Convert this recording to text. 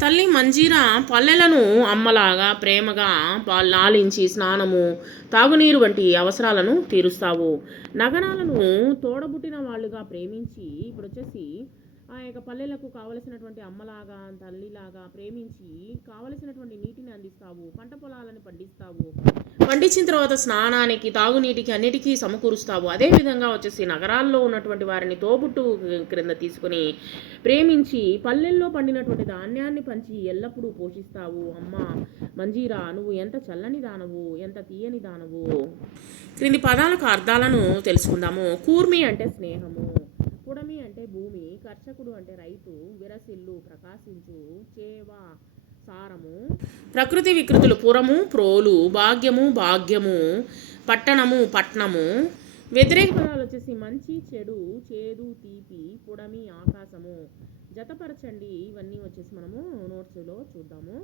తల్లి మంజీరా పల్లెలను అమ్మలాగా ప్రేమగా లాలించి స్నానము తాగునీరు వంటి అవసరాలను తీరుస్తావు. నగరాలను తోడబుట్టిన వాళ్ళుగా ప్రేమించి ఇప్పుడు వచ్చేసి ఆ యొక్క పల్లెలకు కావలసినటువంటి అమ్మలాగా తల్లిలాగా ప్రేమించి కావలసినటువంటి నీటిని అందిస్తావు పంట పొలాలను పండిస్తావు. పండించిన తర్వాత స్నానానికి తాగునీటికి అన్నిటికీ సమకూరుస్తావు. అదేవిధంగా వచ్చేసి నగరాల్లో ఉన్నటువంటి వారిని తోబుట్టు క్రింద తీసుకుని ప్రేమించి పల్లెల్లో పండినటువంటి ధాన్యాన్ని పంచి ఎల్లప్పుడూ పోషిస్తావు. అమ్మ మంజీరా నువ్వు ఎంత చల్లని దానవు ఎంత తీయని దానవు? క్రింది పదాలకు అర్థాలను తెలుసుకుందాము. కూర్మి అంటే స్నేహము. పుడమి అంటే భూమి కర్షకుడు అంటే రైతు విరసిల్లు ప్రకాశించు చేవా సారము ప్రకృతి వికృతులు పురము ప్రోలు భాగ్యము భాగ్యము పట్టణము పట్నము. వ్యతిరేక పదాలు వచ్చేసి మంచి చెడు చేదు తీపి పుడమి ఆకాశము. జతపరచండి. ఇవన్నీ వచ్చేసి మనము నోట్స్లో చూద్దాము.